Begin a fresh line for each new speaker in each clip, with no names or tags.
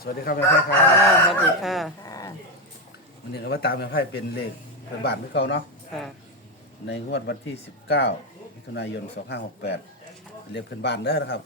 วัสดีครับแม่ไพ่ครับ
สวัสดีค่ะ
วันนี้เรามาตามแม่ไพ่เป็นเลขเป็นบาทที่เขาเนาะ
ค่ะ
ในงวดวันที่ 19 มิถุนายน 2568เลขเป็นบ้านเด้อนะครับ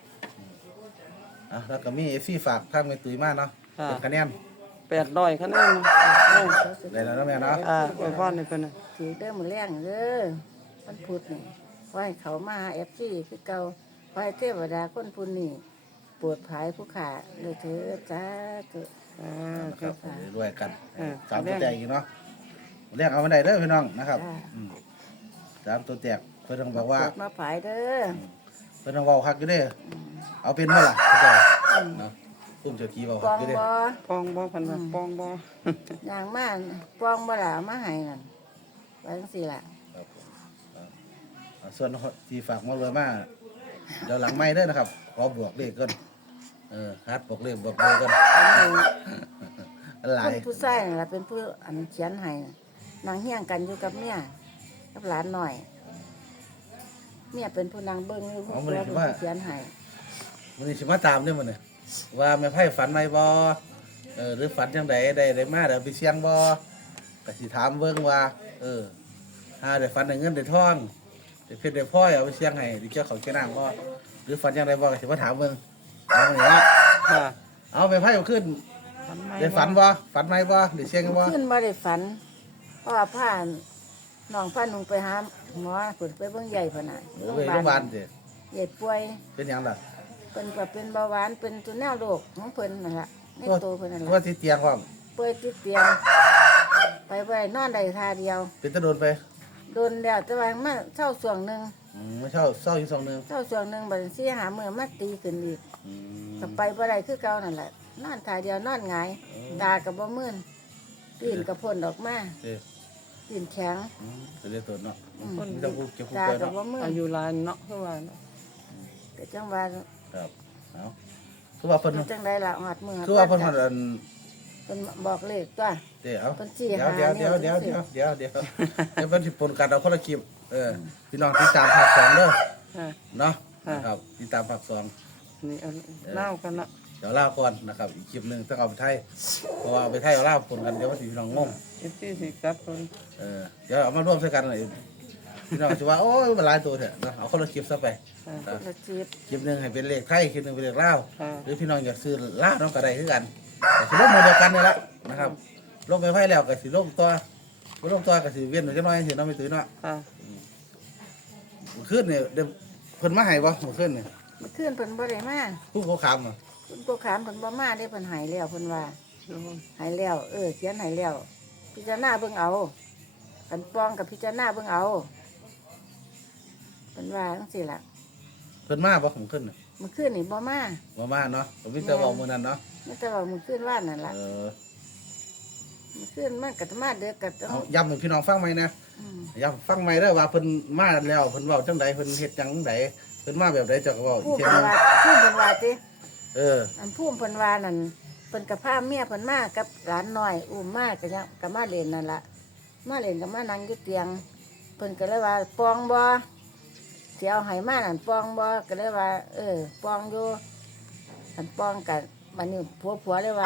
แล้วก็มีเอฟซีฝากทางแม่ตุ้ยมาเนาะเป็นคะแนน
800คะแนน
ได้แล้วนะแม่เนาะ
อวยพรให้เพิ่นน่ะ
ถือเด้อมือแรงเด้อวันพุธนี่ขอให้เขามาหาFCคือเก่าขอให้เทวดาคนพุนนี่ปวดภายผู้ขาเลยเถิดจ้าเถิด
นะครับรวยกัน
เออ
สามตัวแตกอีกเนาะเรียกเอามาได้เด้อพี่น้องนะครับสามตัวแตกเพิ่นต้องบอกว่า
ปวดมาภายเด้อ
เพิ่นต้องเว้าคักอยู่เด้อเอาเป็นบ่ล่ะเข้าใจเนาะพุ่มเจ้าทีเว้า
ป
คั
อก ง
อยู่เด้อ
บ่
ปองบ่เพิ่นว่าปองบ่
อย่างมาปองบ่ล่ะเอามาให้นั่นไว้จังซี่ล่ะ
ครับผมส่วนที่ฝากมาเลยมาเดี๋ยวหลังไม้เด้อนะครับขอบวกเลขก่อนฮัดบวกเลขบวกเบอร์ก่อนหลา
ค
ย
นผู้ชายนั่นล่ะเป็นผู้อันเขียนให้นางเฮี้ยงกันอยู่กับเมียกับหลานหน่อยเมียเป็นผู้นางเบิ่งอยู่ผู้ผัวเป็นผู้เขียนให้
มันนี่สิมาตามเด้อมันนี่ว่าแม่ไพ่ฝันไหมบ่หรือฝันจังใดได้มาเดี๋ยวไปเสี่ยงบ่ก็สิถามเบิ่งว่าหาได้ฝันได้เงินได้ทองได้เพชรได้พลอยเอาไปเสี่ยงให้ดิเจ้าเขาแก่นางบ่หรือฝันจังใดบ่ก็สิมาถามเบิ่งเอาเนี่ย
ค่ะ
เอาแม่ไพ่เอาขึ้นได้ฝันบ่ฝันไหมบ่ได้เสี่ยงบ่
ขึ้นบ่ได้ฝันเพราะว่าผ้าน้องผ้านุ่งไปหาหมอผุดไปเบิ่งใหญ่พุ่นน่ะ
เออไปโรงพยาบาลสิ
ใหญ่ป่วย
เป็นหยังล่ะ
เพิ่นก็เป็นเบาหวานเป็นตัวแนวโรคของเพิ่นนั่นล่ะในตัวเพิ่นนั่น
ว่า
ล่ะ
ที่เตียงว่า
ป่วยติดเตียงไปบ่ได้นอนได้ท่าเดียว
เป็นตะโดนไป
โดนแล้วแต่ว่ามาเช้าช่วงหนึง
ไม่เช่าเศร้าอยู่2 นึง
เช้าช่วงหนึงบัดนี้หามื้อมาตีขึ้นอีกก็ไปบ่ได้คือเก่านั่นแหละนอนท่าเดียวนอนหงายตาก็บ่มื่นตีนก็พ่นออกมา
เด้อ
ตีนแข็ง
เป็นเรื่องตัวเนาะ
คน
มีแต่ผู้เก็บผู้
ตา
ป่วย
ก็
เนาะ
บ่มื่น
อายุหลายเนาะคือว่าเนาะ
ก็จังว่า
ครับเอาคือว่าเพิ่น
จังได๋ล่ะฮอดมื้อ
คือว่าเพิ่นมัน
เพิ่นบอกเลขตัว
เดี๋ยว
เพิ่นชี้
เดี๋ยว
หา
เดี๋ยว
นิ้
เดี๋ยว
ว
เดี๋ยวเดี๋ยวเดี๋ยวเพิ่นสิปนกันเอาคนละคลิปพี่น้องติดตามภาค2เด้อ
ค่ะ
เนาะนะครับติดตามภาค2
นี่เอาเล่ากันเนาะ
เดี๋ยวเล่าก่อนนะครับอีกคลิปหนึงต้องเอาไปไทยเพราะว่าเอาไปไทยเอาเล่าปนกันเดี๋ยวว่าสิพี่น้องงง
ที่สิกลับเพิ่น
เดี๋ยวเอามาร่วมใส่กันเลยพี่น้องจะว่าโอ้ยมันหลายตัวเถอะเนาะเอาคนละคลิปซะไป
ค่ะ
ละจีบ
คลิปหนึ่งให้เป็นเลขไทยคลิปหนึ่งเป็นเลขลาว
ค่ะ
หรือพี่น้องอยากซื้อลาวน้องกระไดคือกันแต่สิลงมือเดียวกันนี่แหละนะครับลงไปไพ่แล้วก็สิลงตัวลงตัวก็สิเวียนหน่อยจังน้อยสิน้องไม่ตื่นเนาะ
ค่ะ
ขึ้นเนี่ยเดี๋ยวเพิ่นมาให้บ่เมื่อคืนเนี่ย
เมื่อคืนเพิ่นบ่ได้มา
ผู้เขาขำอ่ะ
เพิ่นก็ถามเพิ่นบ่มาได้เพิ่นหายแล้วเพิ่นว่าหายแล้วเขียนหายแล้ว พิจารณาเบิ่งเอาคันปองกับพิจารณาเบิ่งเอาเพิ่นว่าจังซี่ล่ะ
เพิ่นมาบ่เมื่อคืนน่ะ
เมื่อคืนนี่บ่มา
บ่มาเนาะผมมีแต่เว้ามื้อนั้นเนาะ
ไม่แต่ว่าเมื่อคืนว่านนั่นล่ะ
เออ
เมื่อคืนมันก็มาเด้อก็ต้อ
เอา
ง
ย้ำให้พี่น้องฟังใหม่นะ
อืม
ย้ำฟังใหม่เด้อว่าเพิ่นมาแล้วเพิ่นเว้าจังใดเพิ่นเฮ็ดจังไดเพิ่นมาแบบใดเจ้าก็เว้าอี
ผู้
กเที
เพิ่น
นึง
ว่าผู้เพิ่นว่าติ
เออ
อันผู้เพิ่นว่านั่นเพิ่นก็พาเมียเพิ่นมากับหลานน้อยอุ้มมาก็ยังก็มาเล่นนั่นล่ะมาเล่นก็มานั่งอยู่เตียงเพิ่นก็เลยว่าปองบ่สิเอาให้มานั่นปองบ่ก็เลยว่า ปองอยู่อันปองกันบัดนี้ผัวเลยว่า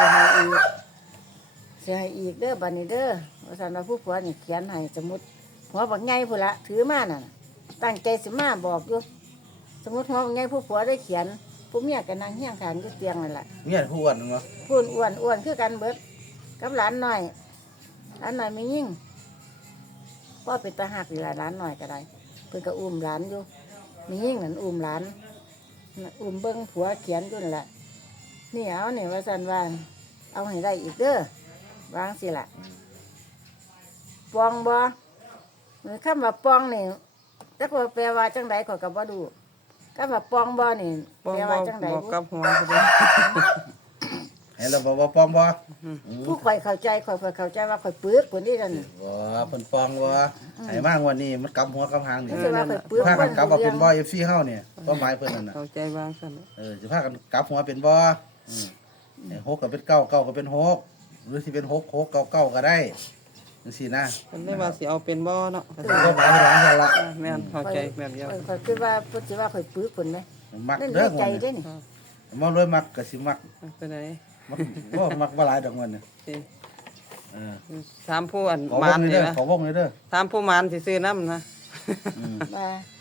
สิให้อีกเด้อบัดนี้เด้อว่าซั่นว่าผู้ผัวนี่เขียนให้สมุดหัวบักใหญ่พุ่นละถือมานั่นน่ะตั้งใจสิมาบอกอยู่สมุดหัวบักใหญ่ผู้ผัวได้เขียนผู้เมียก็นั่งเฮียงข้างอยู่เตียงนั่นล่ะ
เมียผู้อ้วนเนาะ
พูนอ้วนคือกันเบิดกับหลานหน่อยหลานหน่อยไม่ยิ่งพ่อเป็นตาหักอยู่หลานหน่อยก็ได้เพิ่นก็อุ้มหลานอยู่มียิ่งนั่นอุ้มหลานอุ้มเบิ้งผัวเขียนอยู่นั่นแหละนี่เอาเนี่ยว่าสันว่าเอาให้ได้อีกเด้อวางสิล่ะปองบ่หรือคำว่าปองนี่จักว่าแปลว่าจังใดขอยก็บ่ดูคำว่าปองบ่นี่
ปอง
แปล
บ่
ว่าจังใด
บอก
บุ
กับหัวเพิ่น
ให้เราบอกว่าปองบ่
ผู้ข่อยเข้าใจข่อยเข้าใจว่าข่อยปึกคนนี้นั่น
ว่าเพิ่นปองว่าให้มากวันนี้มันกำหัวกำหางนี่
ไม่ใช่ว่าข่อยปึก
พากันกลับว่าเป็นบ่ FC เฮาเนี่ยความหมายเพิ่นนั่นน่ะ
เข้าใจวางซั่น
สิพากันกลับหัวเป็นบ่หกก็เป็นเก้าเก้าก็เป็นหกหรือสิเป็นหกหกเก้าเก้าก็ได้จังซี่นะ
เพิ่นได้ว่าสิเอาเป็นบ่เนาะ
ก็หมายถึงว่าละ
แม่นเข้าใจแบบเดียว
ข่อยคิดว่าเพิ่นสิว่าข่อยปึกคนไหม
มัก
นั่น
เด้
ใน
อ
ใจเด้นี่
มารวยมักก็สิมัก
ไปไหน
มักบ่มักบ่หลายดอกมันเนี่ย
สิ
เออ
ถามผู้อัน
ขอว
มาง น
เลย
นี่
เด้อ
นะ
ขอวงเลยเด้อ
ถามผู้มานสิซื้อน้ำนะ
อืม
ว่า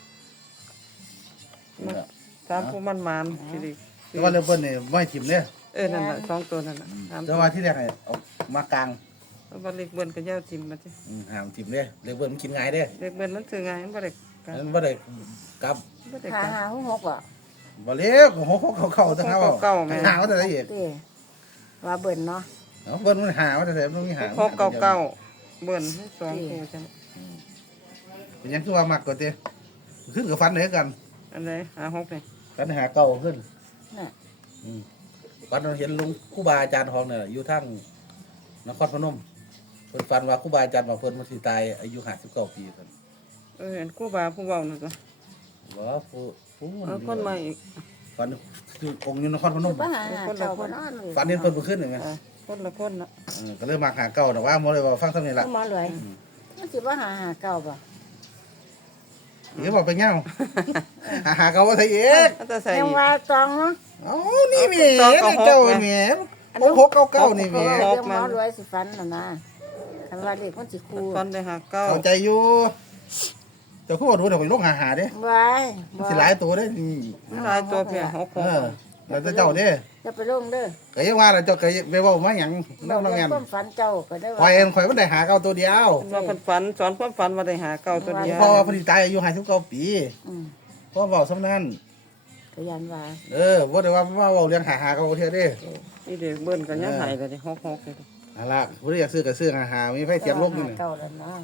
นี่แหละ
ถามผู้มันมานสิดิ
แต่ว่าเรื่องเพิ่นนี่บ่ให้ถิ่มเด้อ
นั่นน่ะสองตัวนั่นน่ะถาม
แต่ว่าที่แรกให้เอามากลาง
ว่าเล็กเบิ้นก็ยาวทิมมาสิ
ห้ามถิ่มเด้อเรื่องเพิ่นมันกินง่ายเด้อ
เล็กเบิ้นมันซื้อง่ายมันบ่ได้กัน
มันบ่ได้กลับ
บ่ได้
หา
กัน
หาหกอ่ะ
บ่เล็กโอ้โหเข้าๆทั้งเฮา
เก่าๆแม่
หาว่าแต่ละเอียด
ตีว่าเบิ่นเนาะ
เอ้าเพิ่นมันหาว่าแต่ละมันมีหา
หกเก่าเบิ้นสองตัวจัง
เป็นหยังคือว่ามักกว่าเด้ขึ้นกับฟันเด้อกัน
อันไหนหาหกนี่
ฟันหาเก่าขึ้น
น่ะ
ฟันเราเห็นลุงครูบาอาจารย์ของเนี่ยอยู่ทางนครพนมเพิ่นฟันว่าครูบาอาจารย์บอกเพิ่นมันสิตายอายุ59ปีเพิ่น
อันครูบาผู้เว้านั่นก็
บ่ผู้
เอาคนใหม่อีก
ฟันคือองค์อยู่นครพนม
ว่าหาเก่าบ่นอนเลย
ฟันเห็นเพิ่นบ่ขึ้นเลยไหม
คนละคนน่ะ
ก็เลยมาหาเก่าแต่ว่าหมอเลยว่าฟังเท่านี้ล่ะ
หมอรวยมันสิว่าหาเก่าบ่
เดี๋ยวบอกไปเงาหาเก่าว่าไทยเอก
เอาแต่ใส่
ยังว่าตองเนาะ
เอ้านี่แหม่เจ้าแหม่669นี่แหม่
เรื่องหมอรวยสิฟันน่ะนะคันว่าเด็กมันสิคู
ฟันได้หาเก้า
เข้าใจอยู่เจ้าคือว่าดูเดี๋ยวไปลงหาเด้
ไว้
มันสิหลายตัวเด้นี่
หลายตัวเพียหก
แล้วเจ้าเด้
จะไปลงเด้อ
ก็ยังว่าแล้วเจ้าก็ไปเว้ามาหยังนอกงาน
ความฝันเจ้าก็ได้
ข่อยเองข่อยมันได้หาเก่าตัวเดียว
ว่าเพิ่นฝันสอนความฝันว่าได้หาเก้าตัวเดียว
เพราะว่าเพอดีตายอายุ59ปี
อืม
เพราะเว้าซ้ำนั้น
ก็ยันว่า
บ่ได้ว่าเว้าเรื่องหาเก่าเทื่อเด้
นี่เด็กเบิ้นกันยังหายเลยดิหกเลยดิ
นั่นล่ะผู้ที่อยากซื้อก็ซื้อหามีไฟเทียมลงนี่
เก่าแล้วเนาะ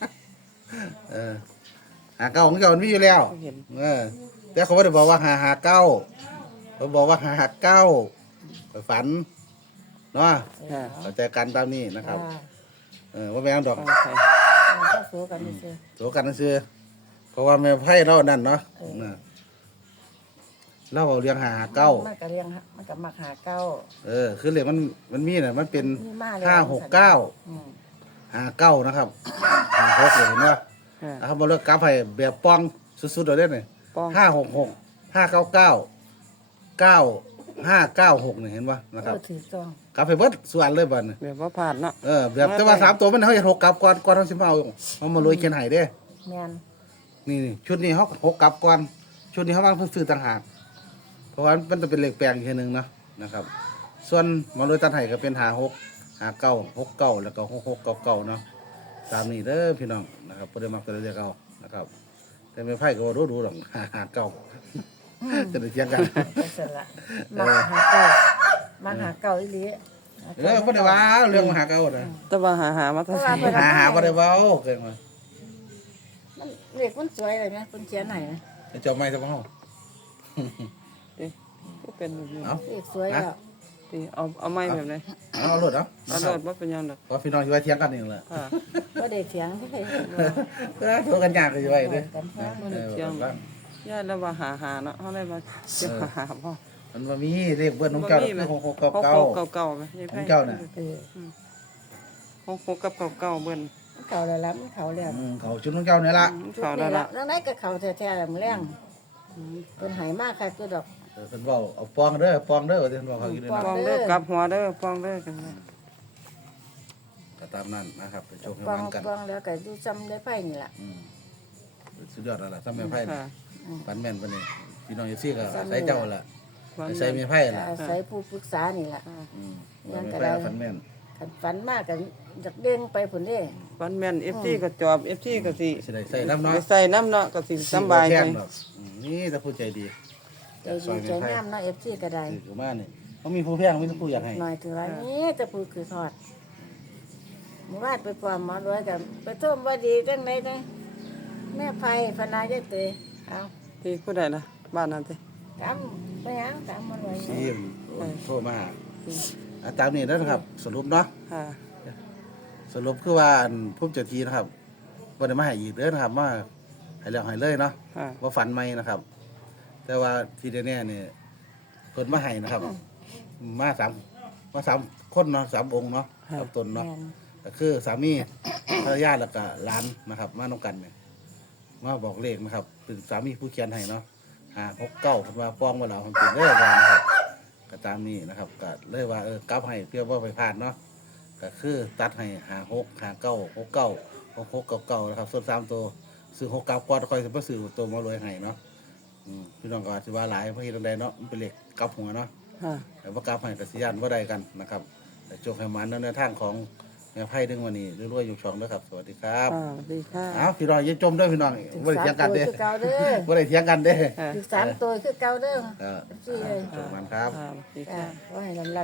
หาเก่าของเก่ามันมีอยู่แล้ว
เห็น
แต่เขาบ่ได้บอกว่าหาเก่าเขาบอกว่าหาเก่าไปฝันเนาะ
ค่ะ
เข้าใจกันตามนี้นะครับว่าแม่นดอก
เอาใส่
ก็สู้กันซื่อ
โสกันซื่อเพราะว่าแม่ไพ่เรานั่นเนาะเราเอาเรียงหาเก้า
มันก็เรียงมันก็มักหาเก้า
คือเรียงมันมีน่ะมันเป็น
มีมาแล้ว
569
อืม
59นะครับ56เห็นบ่
ค่ะ
นะครับบ่เลือกกราฟให้แบบป้องสุดๆเอาเด้อนี่
ป้อง
566 599 9596นี่เห็นบ่นะครับ
ถือต้อง
กราฟให้เบิดส่วนเลยบัดนี้
แบบว่าผ่านเนาะ
แบบแต่ว่า3ตัวมันเฮาจะ6กลับก่อนเฮาสิมาเอามาลอยเขียนให้เด้
แม่น
นี่ชุดนี้เฮา6กลับก่อนชุดนี้เฮาวางเพิ่นซื้อต่างหากเพราะว่ามันจะเป็นเลขแปลงอีกทีนึงเนาะนะครับ ส่วนมาลอยตันให้ก็เป็น56 59 69แล้วก็66 99เนาะตามนี้เด้อพี่น้องนะครับบ่ได้มักตัวเรียกเอานะครับ แต่ไม่ไผก็บ่รู้ดอก59จะได้เถียงกัน
ก็สละมักหาเก้ามักหาเก้าอีหลี
บ่ได้ว่าเรื่องหาเก่าน่ะ
แต่ว่าหามาตั้ง
หาบ่ได้เว้าเกินมา
มันเลขมันสวยเลยนะเพิ่นเขียนให้นะ
เจ้าไม้ซะบ่เฮา
ก็เป็นแบบนี้
เอา
เลขสวยแล้ว
ดิเอาไม้แบบไหน
เอารถเอา
เอาโดดว่าเป็นยังดอก
เพราะพี่น้องสิว่าเถียงกันนี่แหละ
ค่ะ
บ่ได้เถียงที่ใคร
ตัวกันยากก็สิไว้เด้อ
กันฟัง
ย่าแล้วว่าหาเนาะเขาได้มาเจ้าหาพ่อ
มันว่ามีเลขเบิ้ลของเจ้าคือ
หก
6699
เก่าไหมยายไพ่
ของเจ้าน่ะ
เออ
หกกับเก่าเบิ้น
มันเขาแล้วล่ะมันเขาแล้ว
เขาชุดของเจ้านี่ละ
เขาแล้วล่ะ
แล้วไหนก็เขาแท้ๆแล้วมื้อแรงเพิ่นให้มาคักคือดอก
เพิ่นเว้าเอาปองเด้อว่าเพิ่นบอกเขาอยู่ด้วย
ป
นะ
องเด้อกลับหัวเด้อปองเด้อกัน
ก็ตามนั้นนะครับไปโชคให้
ฟั
มั
ง
นกัน
ฟังแล้วก็ดูจำได้ไปนี่ล่ะ
สุดยอดแล้วล่ะถ้าแม่ไพ่
ค่ะ
ปันแม่นปานนี้พี่น้องอยู่ซี่ก็อาศัยเจ้าล่ะอาศัยแม่ไพ่ล่ะ
อาศัยผู้ปรึกษานี่ล่ะ
แม่ไพ่ปันแม่น
คันฝันมากกันจากเด้งไปผลเด้
วันแม่น FT ก็จอบ FT ก็สิ
สิได้ใส่น้ำน้อย
ใส่น้ำเนาะก็สิสำบายไป
นี่ถ้าผู้ใจดี
ใจดีใจงามเนาะเอฟซีก็ได้
คือมานี่เขามีผู้แพงมีผู้อยากให้
หน่อยถือว่านี่แต่ผู้คือทอดหมู่บ้านไปปลอมหมอรวยกันไปท่มว่าดีจังไหนจังแม่ไผ่พนายายเตเอา
ที่ผู้ใดล่ะบ้านนั้นติ
ตามไปหยังตามหมารวย
ทีมโทรมาตามนี้นะครับ สรุปเนาะ
ค่ะ
สรุปคือว่าผู้เจ้าทีนะครับบ่ได้มาให้อีกเด้อนะครับมาให้แล้วให้เลยเนาะ
ค่ะ
ว่าฝันใหม่นะครับ แต่ว่าที่แน่ๆเนี่ยเพิ่นมาให้นะครับ มาสามคนเนาะ3องค์เนาะกับตนเนาะ
แม่น
ก็คือสามีภรรยาแล้วก็หลานนะครับ มานํกันเนี่ยมาบอกเลขนะครับ เป็นสามีผู้เขียนให้เนาะ6 9เพิ่นว่าป้องว่าเราเพิ่นเป็นเด้อว่านะครับก็ตามนี้นะครับก็เลยว่ากลับให้เพื่อว่าไปผ่านเนาะก็คือตัดให้56 59 69 66 99นะครับส่วน3ตัวซื้อ6กลับก่อนค่อยสิไปซื้อตัวมารวยให้เนาะพี่น้องก็อาจสิว่าหลายเพราะเฮ็ดจังไดเนาะมันเป็นเลขกลับหัวเนาะ
ค่ะ
แต่ว่ากลับให้ก็สิย่านบ่ได้กันนะครับแต่จงให้มันในทางของแม่ไพ่ดึงวันนี้รวยๆอยู่ช่องเด้อครับสวัสดีครับ
ดีค่ะ
เอาพี่น้องอย่าจมเด้อพี่น้องบ่ได้เถียงกันเด้อ
คือเก่าเด้อ
บ่ได้เถียงกันเด้อ
ค่ะ
ถึง3ตัวคือเก่าเด้อ
เออ
ซี่เลย
จงมันครับ
ดี
จ้า
ค่ะ
ขอให้ลำ